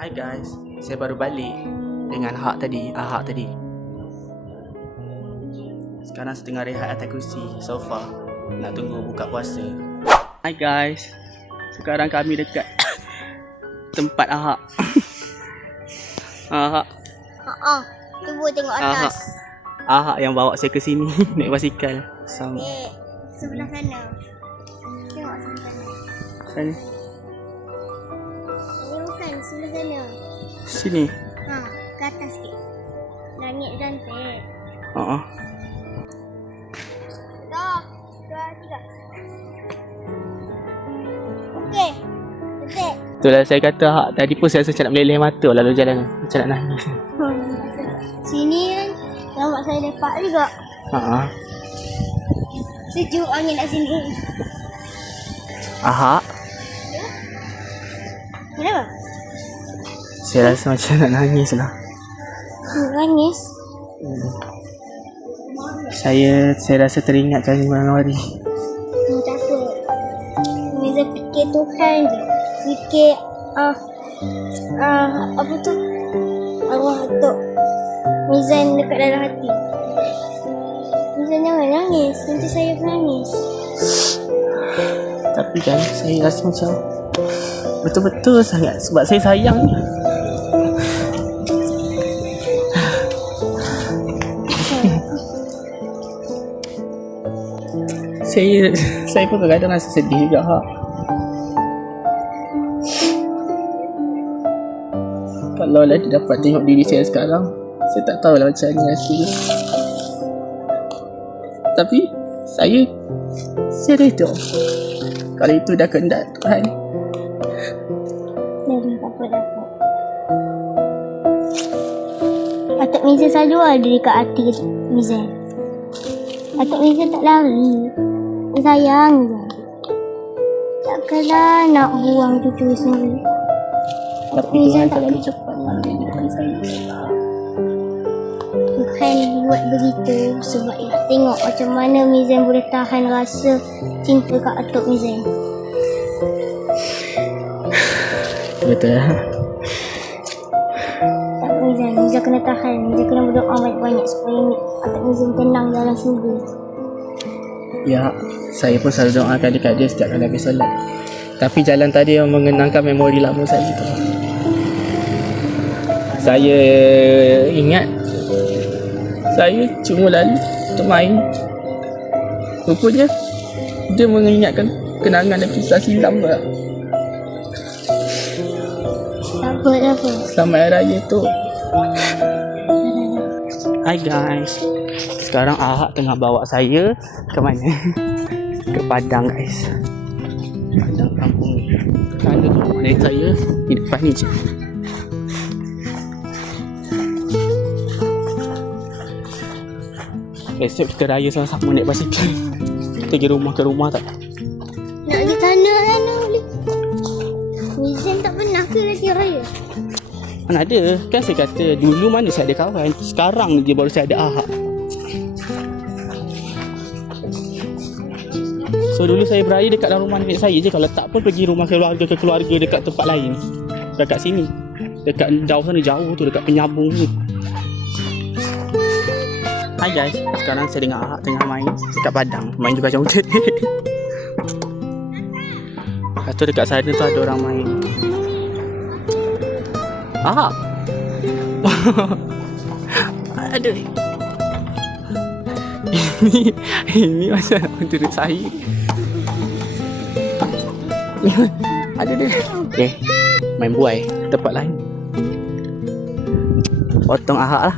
Hai guys, saya baru balik dengan Ahak tadi. Sekarang setengah rehat atas kursi sofa, nak tunggu buka puasa. Hai guys, sekarang kami dekat tempat Ahak. Ahak. Cuba tengok atas. Ahak yang bawa saya ke sini naik basikal. Sebelah sana. Tengok sebelah sana. Sana. Ini bukan sebelah sana. Sini. Ke atas sikit. Langit cantik. Dah. 2, 3. Okey. Betul. Itulah saya kata Ahak tadi pun saya rasa macam nak meleleh mata lalu jalan macam nak nangis. Sini kan nampak saya lepak juga. Sejuk angin kat sini. Ahak, Kenapa? saya rasa macam nak nangis lah. Nangis? Saya rasa teringat kali malam hari. Takut. Miza fikir Tuhan je. Fikir apa tu? Allah Atuk Mizan dekat dalam hati. Mizan jangan nangis. Nanti saya pun nangis. Tapi kan saya rasa macam betul-betul sangat sebab saya sayang. Saya pun kadang-kadang rasa sedih juga. Kalau lah dia dapat tengok diri saya sekarang, saya tak tahulah macam mana rasa. Tapi saya reda kalau itu dah kehendak Tuhan. Tak apa. Atuk Mizan selalu ada dekat hati Mizan. Atuk Mizan tak lari. Dia sayang je. Takkanlah nak buang cucu sendiri. Tapi Tuhan terlalu cepat mengambil daripada saya. Tuhan buat begitu sebab nak tengok macam mana Mizan boleh tahan rasa cinta kat Atuk Mizan. Betul lah. Tak Mizan kena tahan. Mizan kena berdoa banyak-banyak supaya Atuk Mizan tenang dalam syurga. Ya, saya pun selalu doakan dekat dia setiap kali habis solat. Tapi jalan tadi yang mengenangkan memori lama saya tu. Saya ingat saya cuma lalu untuk main. Rupanya dia mengingatkan kenangan dan kisah silam lah. Tak apa. Selamat Hari Raya tu. Hai guys, sekarang Ahak tengah bawa saya ke mana? Ke Padang guys. Padang kampung ni. Ada rumah nenek saya di depan ni je. Esok kita raya sama-sama naik basikal. Kita pergi rumah ke rumah tak? Nak pergi sana boleh. Mizan tak pernah ke lagi raya? Mana ada? Kan saya kata dulu mana saya ada kawan. Sekarang je baru saya ada Ahak. So dulu saya beraya dekat dalam rumah nenek saya je. Kalau tak pun pergi rumah keluarga ke keluarga dekat tempat lain. Dekat sini. Dekat jauh sana, jauh tu dekat Penyambung tu. Hai guys, sekarang saya dengan Ahak tengah main dekat Padang. Main juga jongket. Lepas tu dekat sana tu ada orang main. Ahak. Aduh. Ini macam untuk saya. Ada dia. Okay, main buai tempat lain. Potong Ahak lah.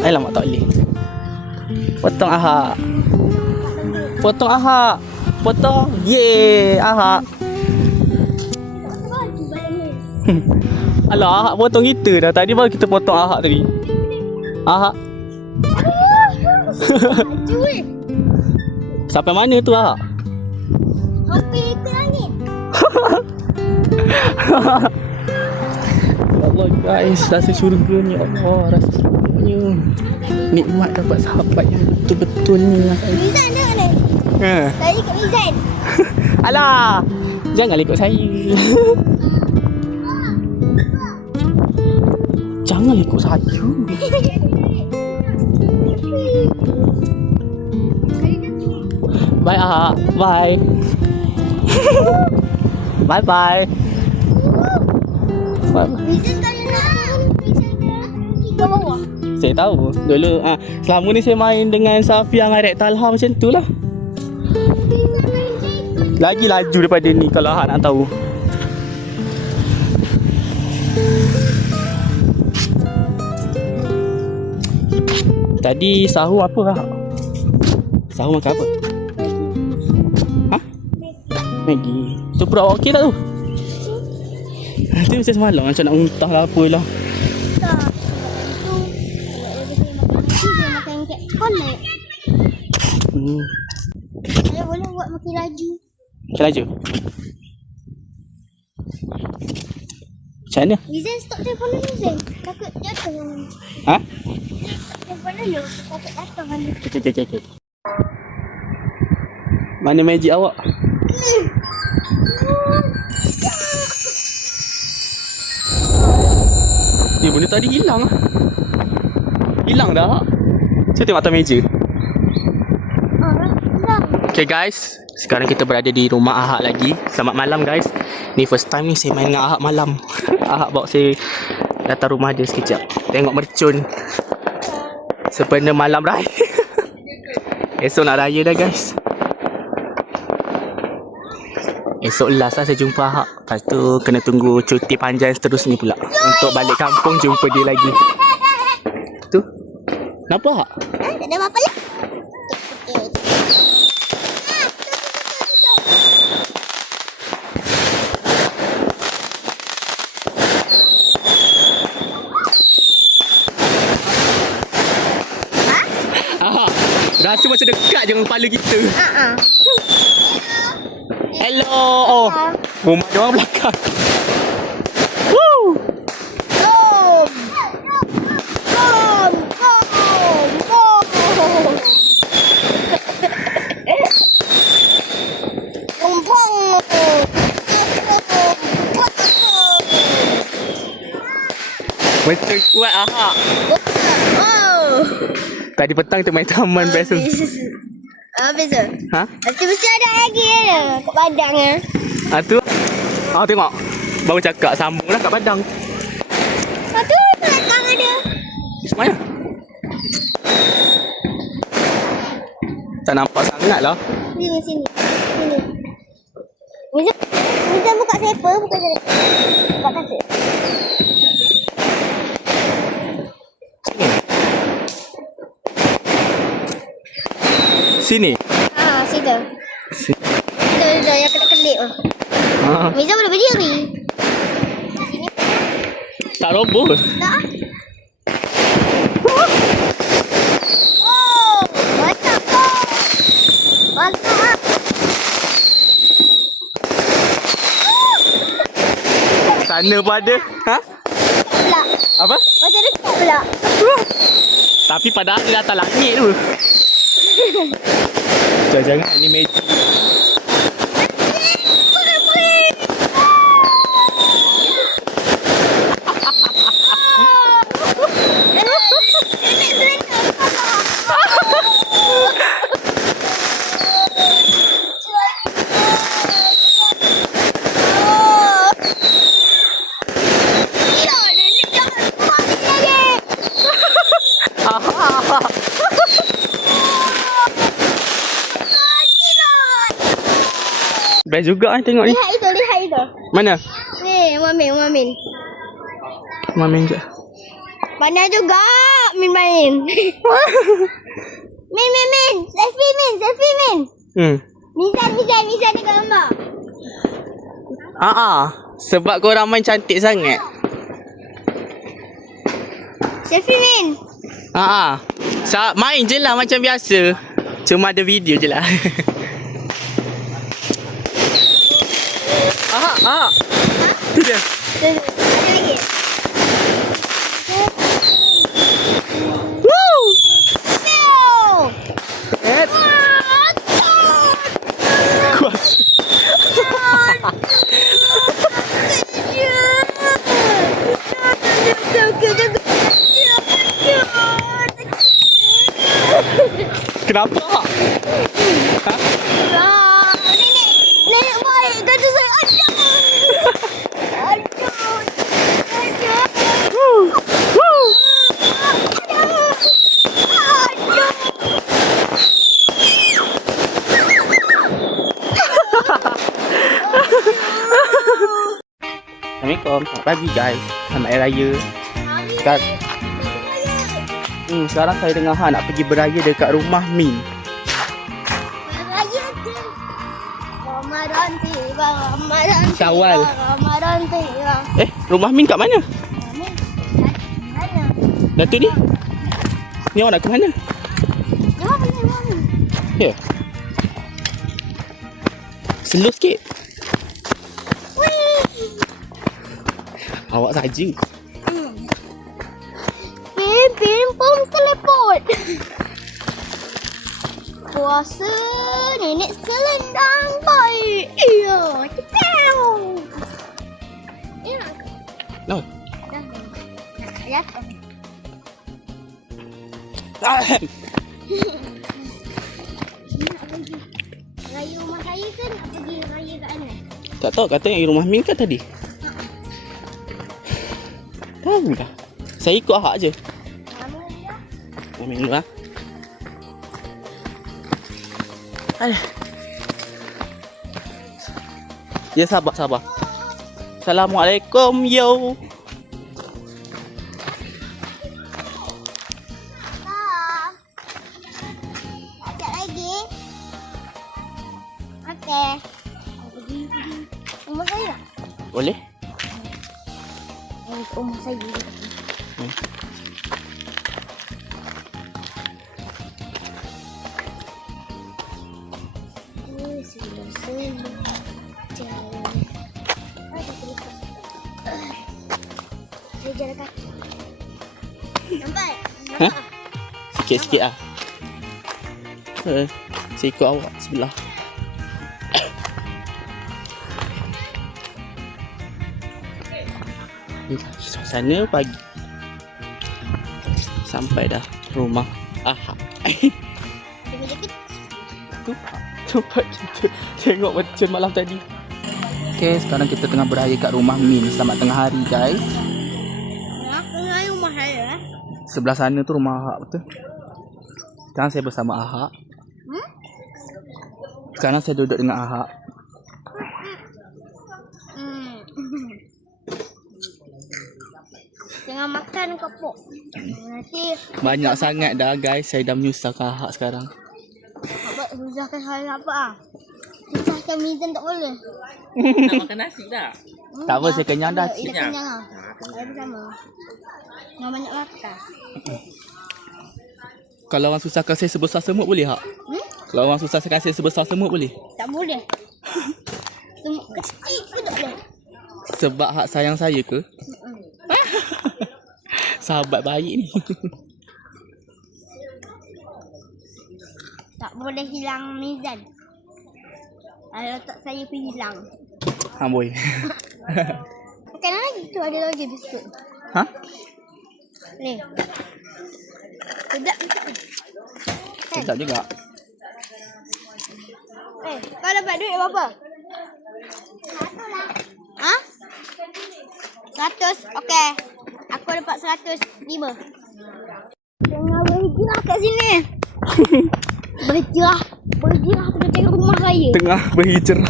Alamak tak boleh. Potong Ahak. Potong. Yeay, Ahak. Alah, Ahak potong kita dah. Tadi baru kita potong Ahak tadi. Ahak. Sampai mana tu Ahak? Hampir ke langit. Ya Allah guys, rasa syurga ni Allah. Rasa syurganya. Nikmat dapat sahabat yang betul-betul ni. Mizan dah ni. Saya ikut Mizan. Alah, jangan ikut saya. Jangan ikut saya. Bye ah. Bye. Bye bye. Bye. Mizan kalau nak turun, Mizan pergi ke bawah. Saya tahu. Dulu selama ni saya main dengan Safia dengan Rek Talha macam tu lah. Mizan main je. Lagi laju daripada ni kalau Hak nak tahu. Tadi sahur apa Hak? Sahur makan apa? Ha? Maggi. Tu perut awak okey tak tu? Nanti macam semalam macam nak muntah lah apalah. Tak. Tu dia makan kat cornet. Saya boleh buat makin laju. Macam laju? Macam mana? Mizan stop telefon dulu Mizan. Takut jatuh. Ha? Telefon dulu. Takut jatuh kan. Okay. Mana magic awak? Benda tadi hilang lah. Hilang dah. Saya tengok atas meja. Okay guys, sekarang kita berada di rumah Ahak lagi. Selamat malam guys. Ni first time ni saya main dengan Ahak malam. Ahak bawa saya datang rumah dia sekejap. Tengok mercun. Sebenarnya malam raya. Esok nak raya dah guys. Esok last lah saya jumpa Ahak. Lepas tu kena tunggu cuti panjang seterusnya pula. Untuk balik kampung jumpa dia lagi. Tu. Kenapa Ahak? Tak ada apa-apa lah. Ahak, rasa macam dekat je dengan kepala kita. Hello. Oh, rumah dia orang belakang. Woo. Betul kuat Ahak. Tadi petang kita main taman biasa. Habis tu. Ha? Nanti mesti ada lagi ya kat padang ya. Tu. Tengok. Baru cakap sambung lah kat padang. Satu belakang ada. Mana? Tak nampak sangat lah. Sini. Mizan buka sepa, buka je. Buka kasut. Sini. Situ. Situ yang kelip-kelip tu. Mizan boleh berdiri. Tak roboh. Tak. Oh, mantap kau. Mantap. Sana pun ada. Ha? Pula. Apa? Macam dekat pula. Tapi padahal dia atas langit tu. Jangan ni magic. Best juga tengok ni. Lihat itu. Mana? Ni, Mamin. Mamin je. Pandai juga main. Min. Selfie, Min. Mizan ada gambar. Sebab korang main cantik sangat. Selfie, Min. Main je lah macam biasa. Cuma ada video je lah. Tu dia. Ada lagi. Woo! Kuat. Kenapa? Ha? Nenek baik kata saya. Assalamualaikum. Selamat pagi guys. Selamat Hari Raya. Sekarang saya dengan Han nak pergi beraya dekat rumah Min. Raya tu. Ramadan tiba, Ramadan tiba, Syawal. Ramadan tiba. Rumah Min kat mana? Mana? Datuk ni? Ni awak nak ke mana? Jom mana? Ya. Slow sikit. Awak saja. Pim pom teleport. Puasa nenek selendang baik. Iya, cepew. Enak. No. Ya. Raya rumah saya kan nak pergi raya kat mana? Tak tahu kata yang rumah Min kan tadi. Tahu dah. Saya ikut Ahak je. Amin dulu lah. Aduh. Ya sabar. Assalamualaikum yo. Sekejap lagi. Okey. Pergi. Rumah saya tak? Boleh? Rumah saya. Saya jalan kaki. Nampak? Ha? Sikit-sikit lah. Saya ikut awak sebelah. Suasana pagi. Sampai dah rumah Ahak. Tempat kita tengok macam malam tadi. Okay, sekarang kita tengah beraya kat rumah Min. Selamat tengah hari guys. Kenapa rumah saya? Sebelah sana tu rumah Ahak betul. Sekarang saya bersama Ahak. Sekarang saya duduk dengan Ahak. Tengah makan kepok. Nanti Banyak sangat dah guys. Saya dah menyusahkan Ahak sekarang. abang susahkan saya apa ah? Susahkan Mizan tak boleh. Nak makan nasi tak? Tak apa, saya kenyang dah. Dah kenyang ah. Saya bersama. Nak banyak makan. Kalau orang susahkan saya sebesar semut boleh tak? Kalau orang susahkan saya sebesar semut boleh? Tak boleh. Semut kecil pun tak boleh. Sebab hak sayang saya ke? Sahabat baik ni. Tak boleh hilang Mizan. Kalau tak saya pun hilang. Amboi. Makan lagi tu, ada lagi biskut. Ha? Ni. Sedap biskut. Sedap juga. Kau dapat duit berapa? 100 lah. Ha? 100? Okey. Aku dapat 105. Tengah berhijrah kat sini. Berhijrah pergi tengok rumah raya. Tengah berhijrah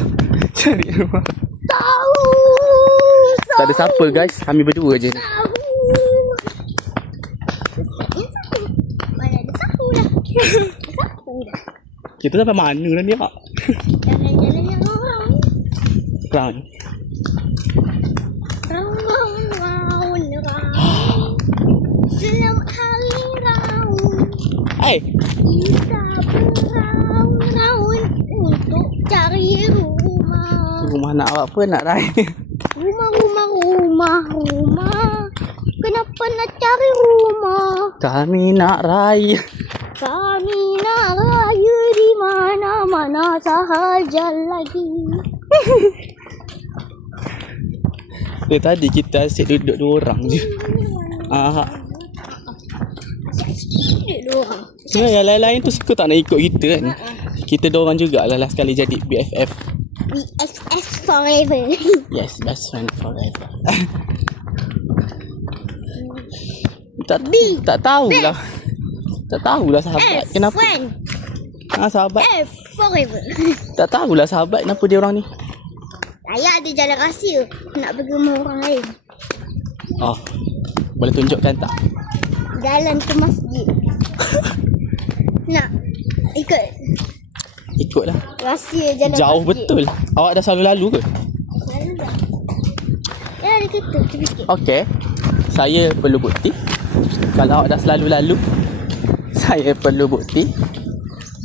cari rumah. Tahu. Tak ada siapa guys. Kami berdua je. Mana ada sapu dah. Sapu dah. Kita sampai mana dah ni Hak? Jalan-jalan yang orang. Round. Raun. Selamat hari Raun. Kita beraun untuk cari rumah. Rumah nak awak apa nak raya? Rumah. Kenapa nak cari rumah? Kami nak raya. Kami nak raya di mana-mana sahaja lagi. Dari tadi kita asyik duduk 2 orang je. Duduk dua orang. Yang lain-lain tu suka tak nak ikut kita kan. Kita dorang juga lah sekali jadi BFF. BFF forever. Yes, best friend forever. tak tahulah. Tak tahulah sahabat. Kenapa? Friend. Sahabat. F forever. Tak tahulah sahabat kenapa dia orang ni. Saya ada jalan rahsia nak pergi rumah orang lain. Oh. Boleh tunjukkan tak? Jalan ke masjid. Nak Ikutlah. rahsia jalan Jauh masjid. betul. Awak dah selalu lalu ke? Selalu dah. Ya, dia kata cepat sikit. Okey. Saya perlu bukti. Kalau awak dah selalu lalu, saya perlu bukti.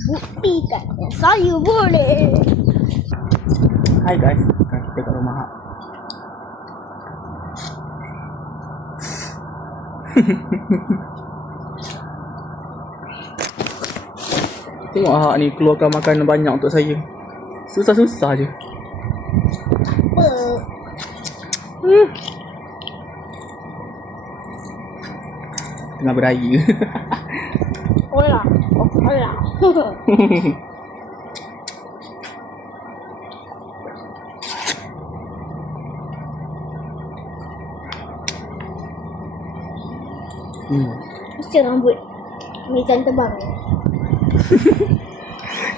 Buktikan yang saya boleh. Hai guys, sekarang kita kat rumah Hak. Tengok Hak ni keluarkan makanan banyak untuk saya. Susah-susah je. Apa? Tengah beraya. Olah. Olah. Mesti rambut Megan terbang.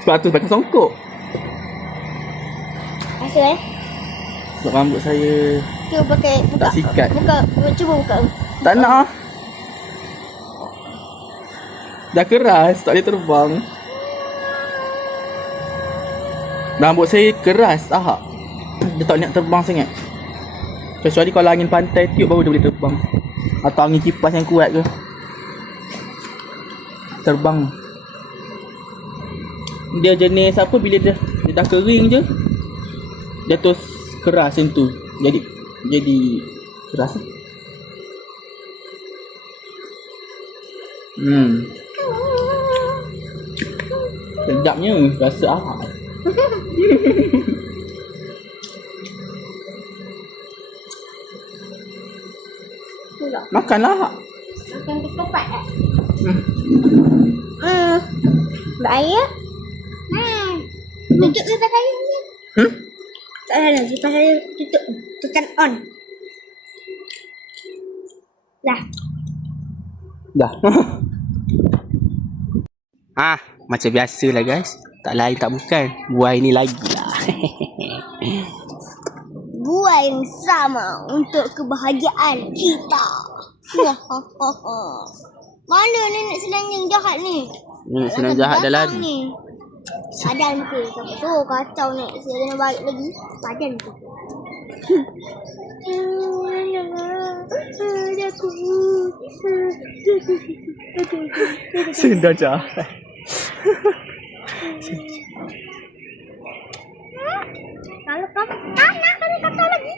Sebab tu pakai songkok. Rasa Sebab rambut saya Cuba pakai buka. tak sikat. Cuba buka. Tak nak ah. Dah keras, tak boleh terbang. Rambut saya keras, Ahak. Dia tak nak terbang sangat. Kecuali kalau angin pantai tiup baru dia boleh terbang. Atau angin kipas yang kuat ke. Terbang. Dia jenis apa, bila dia dah kering je, dia terus keras macam tu. Jadi keras lah. Sedapnya rasa Ahak. Makanlah Ahak. Makan ketupat tak? Bahaya. Tutup kipas saya ni. Tak ada, kipas saya tutup. Tekan on. Dah. Macam biasa lah guys. Tak lain tak bukan. Buai ni lagi lah. Buah yang sama untuk kebahagiaan kita. Mana nenek selanjang jahat ni? Nenek senang jahat dah lari. Ni. Badan tu. Siapa tu kacau ni. Saya kena balik lagi. Badan tu. Senang jahat. Kalau kamu tak nak kena kacau lagi.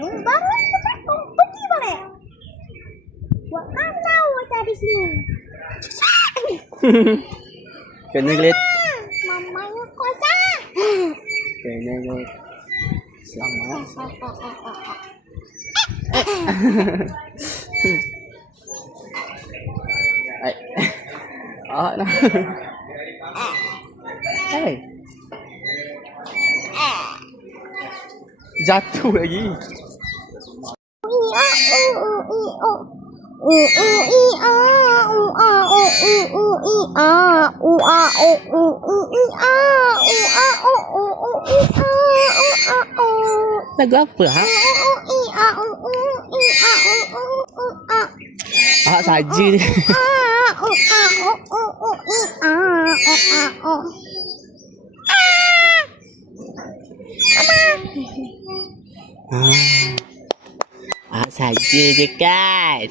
Kamu bangun kacau. Pergi balik. Buat kacau macam di sini. Kena gelet. Mamanya kosak. Kena gelet. Selamat. Nah. Hey. Jatuh lagi. Lagu apa ha? Saja dia. Saja je kan.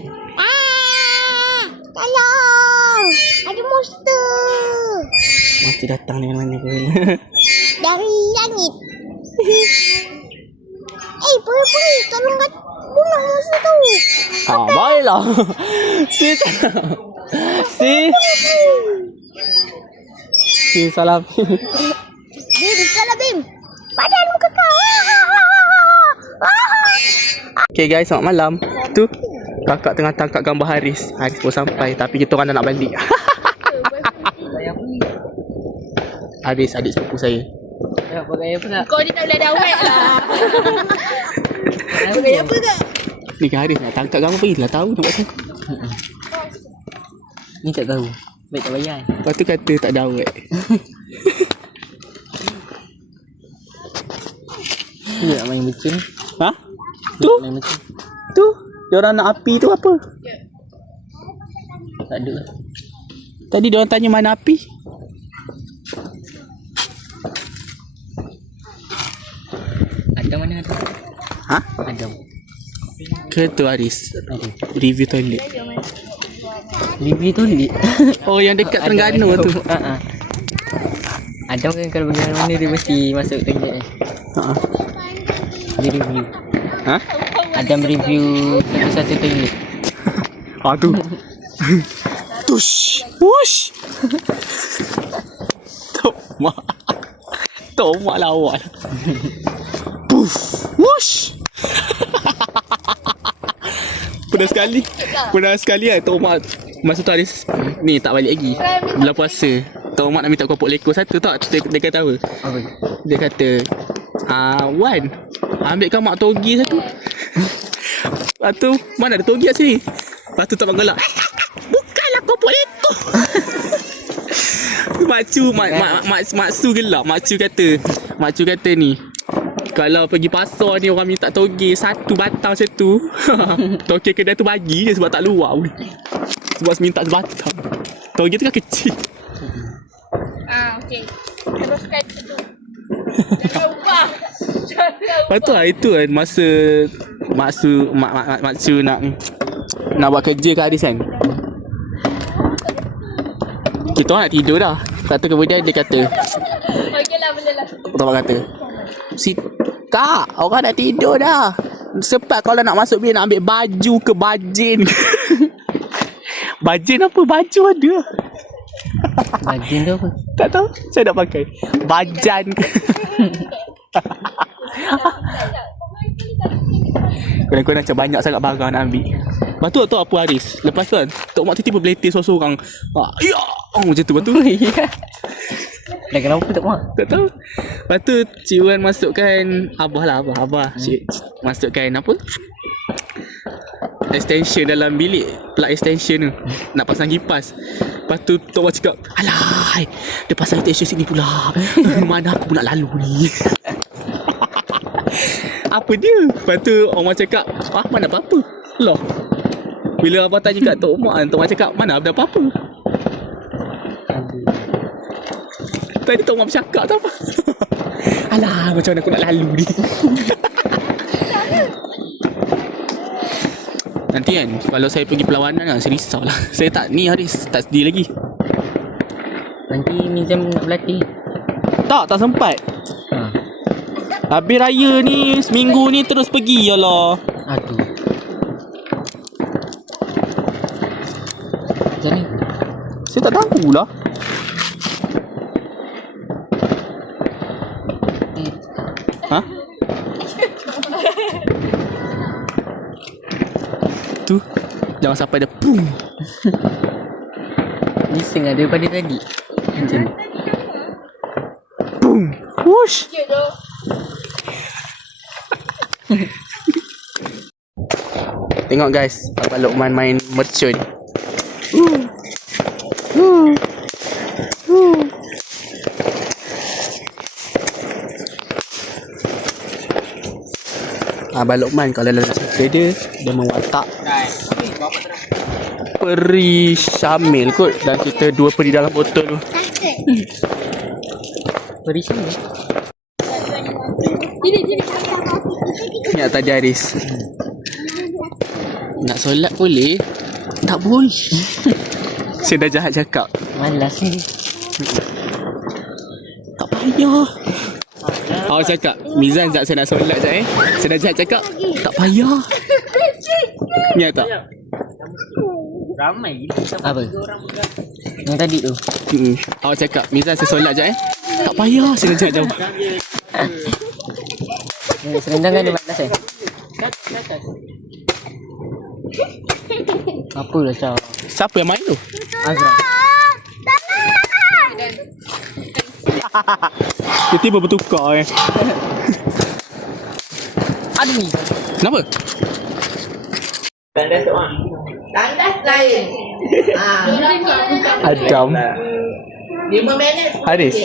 Tolong. Ada monster. Monster datang dengan mana pun. Dari langit. Peri-peri, tolong bunuh monster tu. Baiklah. Si salam. Bim, salah Bim. Badan muka kau. Okay guys, selamat malam. Tu kakak tengah tangkap gambar Haris. Haris pun sampai tapi kita orang dah nak balik. pakai apa ni? Haris, adik sepupu saya. Nak pakai apa tak? Kau ni tak boleh dawet lah. Pakai apa tak? Ni kan Haris nak tangkap kamu pergi lah tahu nak buat apa. Ni tak tahu. Baik tak bayar. Lepas tu kata tak ada awet. Dia nak main becun. Ha? Tu? Main becun. Tu? Dia orang nak api tu apa? Tak ada. Tadi dia orang tanya mana api. Adam mana ada? Ha? Adam. Ke tu Haris? Ada. Review toilet. Review tu ni. Oh yang dekat Terengganu tu. Adam kan kalau pergi mana dia mesti masuk toilet. Ha. Dia review. Ha? Adam review satu-satu toilet. Ah tu. Tush. Wush. Tomak. Tomak lawan. Puff. Wush. Pernah sekali kan Tomak masa tu Haris ni tak balik lagi. Bulan puasa. Tomak nak minta kopok lekor satu tak? Dia kata apa? Apa? Dia kata Wan, ambilkan mak togi satu. Lepas tu mana ada togi kat sini? Lepas tu tak gelak. Bukanlah kopok lekor. Makcu gelak. Makcu kata ni, kalau pergi pasar ni orang minta toge satu batang macam tu. Toge kedai tu bagi je sebab tak luar pun. Sebab minta sebatang. Toge tu kan kecil. Okey. Teruskan situ. Jangan ubah. Lepas tu lah itu kan masa Maksu nak buat kerja kat Haris kan. Kita orang nak tidur dah. Lepas tu kemudian dia kata, Okeylah, boleh lah. Tomak kata, Kak, orang dah tidur dah. Sebab kalau nak masuk bilik nak ambil baju ke bajin. Bajin apa? Baju ada. Bajin tu apa? Tak tahu. Saya nak pakai. Bajan ke. Kadang-kadang macam banyak sangat barang nak ambil. Lepas tu tahu apa Haris? Lepas tu kan Tok Mak tiba-tiba berletih seorang-seorang. Ya! Macam tu. Lepas tu Dah kenapa tak mak? tak tahu. Lepas tu Cik Wan masukkan Abah. Cik masukkan apa? Extension dalam bilik. Plug extension tu. Nak pasang kipas. Lepas tu Tok Mak cakap, alah, dia pasang extension sini pula. Mana aku pun nak lalu ni. Apa dia? Lepas tu orang cakap, mana apa-apa. Loh. Bila abang tanya kat Tok Mak, Tok Mak cakap, mana ada apa-apa. Tadi Tok Mak bercakap tak apa. Alah, macam mana aku nak lalu ni. Nanti kan kalau saya pergi perlawanan kan, saya risau lah. Saya tak ni Haris, tak sedih lagi. Nanti Mizam nak berlatih. Tak sempat. Habis raya ni seminggu ni terus pergi je lah. Aduh. Macam ni? Saya tak tahulah. Ha? Tu jangan sampai dia pum. Bising ada daripada tadi. Macam ni. Pum. Wush. Cik tu. Tengok guys, Abang Lokman main mercun. Abang Lokman kalau dalam cerita dia mewatak peri Syamil kot dan kita dua peri dalam botol tu. Beri sama. Ingat tadi Haris, nak solat boleh? Tak boleh. Saya dah jahat cakap. Malas ni. Tak payah. Awak cakap, Mizan sekejap saya nak solat sekejap Saya dah jahat cakap, tak payah. Ingat tak? Ramai. Apa? Yang tadi tu. Awak cakap, Mizan saya solat sekejap tak payah, saya dah jahat jauh. Serendang kan dia malas Apa lah Cak? Siapa yang main tu? Azra. Dia tiba bertukar Aduh ni. Kenapa? Tandas lain. Adam 5 minit. Haris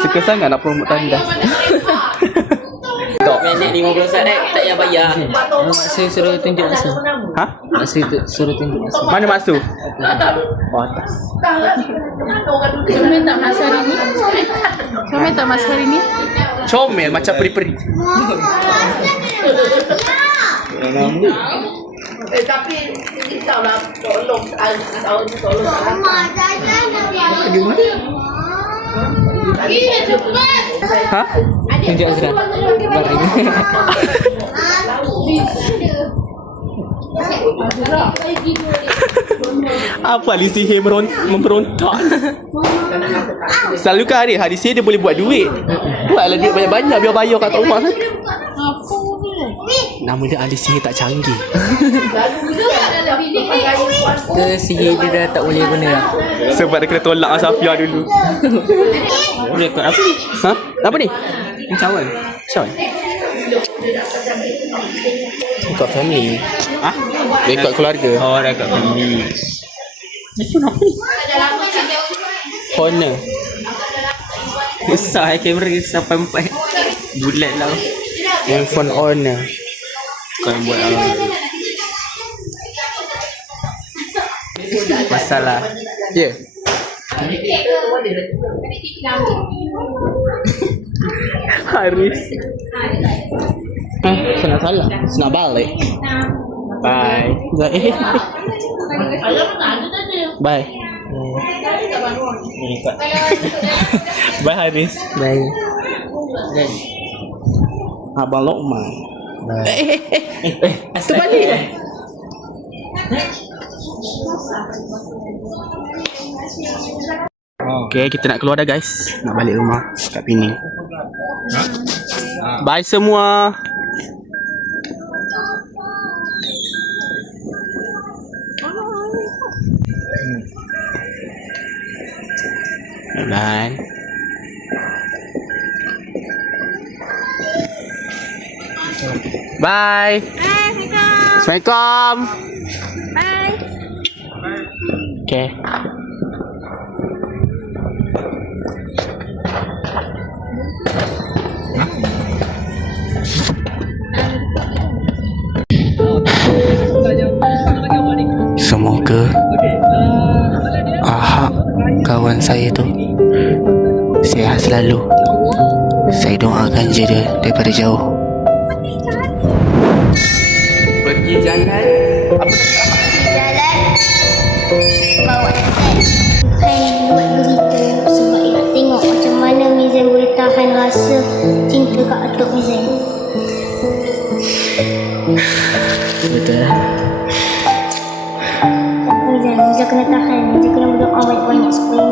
suka sangat nak promote tandas. Minit 50 saat tak payah bayar. Maksa suruh tunjuk masa. Ha? Maksa tu suruh tunjuk masa. Mana masuk? Oh, atas. Comel tak mas hari ni? Comel tak mas hari ni? Comel macam peri-peri. Tapi risaulah tolong tahun ni tolong. Mama, jangan nak Ha? Tunjuk Azra. Baring. Apa Ali sihir memberontak? Selalu kan hari sihir dia boleh buat duit. Buatlah duit banyak-banyak biar bayar kat rumah. Nama dia ahli sihir tak canggih. Ke sihir dia dah tak boleh guna dah. Sebab dia kena tolak Safia dulu. Rekod apa ni? Ha? Apa ni? Cawan. Cawan. Rekod family. Ha? Rekod keluarga. Oh, rekod family. Telefon apa ni? Honor. Besar kamera sampai 4. Bulat lah. Handphone Honor. Kau yang buat masalah. Ya. Yeah. Haris. Salah. Senang balik. Bye. Bye. Bye Haris. Bye. Abang Lokman. Bye. Terbalik. Okay, kita nak keluar dah guys. Nak balik rumah kat Pening. Bye semua. Bye. Bye. Assalamualaikum. Bye. Okay. Semoga Ahak kawan saya tu sihat selalu. Saya doakan je dia daripada jauh. Pergi jalan. Apa Jalan bawa set. Hai buat berita sebab nak tengok macam mana Mizan boleh tahan rasa cinta kat Atuk Mizan. betul? Mizan kena tahan. Mizan kena berdoa banyak-banyak supaya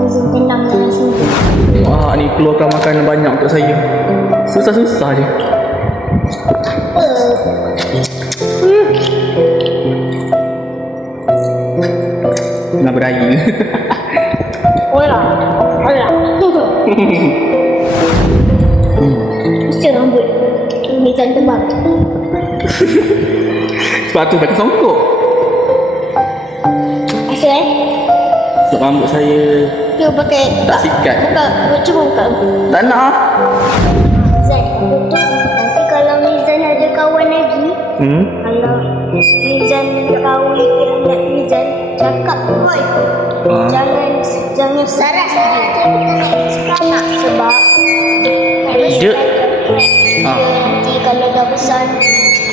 Mizan tenang dalam sini. Wah, ni keluarkan makanan banyak untuk saya. Susah-susah je. Nak beraya. Olah. Mesti rambut Mizan tebal. Sebab tu pakai songkok. Asal Sebab rambut saya Cuba pakai tak sikat. Cuba buka. Tak nak. Mizan, nanti kalau Mizan ada kawan lagi, kalau Mizan kahwin dengan Mizan, cakap oi. Jangan sarat sekarang sebab Dia nanti kalau dah besar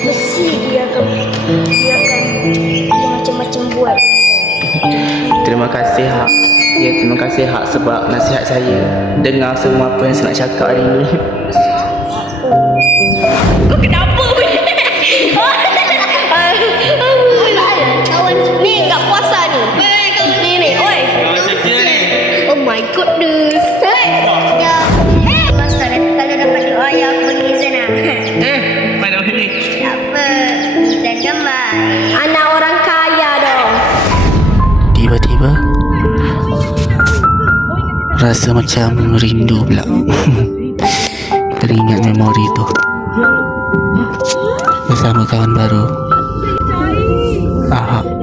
mesti dia akan macam-macam buat. terima kasih Hak. Ya, terima kasih Hak sebab nasihat saya. Dengar semua apa yang saya nak cakap hari ni. Kau kenapa weh? Kawan ni kat puasa ni. Ni oi. Oh my goodness. Ya. Pasal kalau dapat doa yang Mizan ah. Mana ni? Apa? Mizan kan baik. Anak orang kaya dong. Tiba-tiba Rasa macam rindu pula. Teringat memori tu bersama kawan baru Ahak.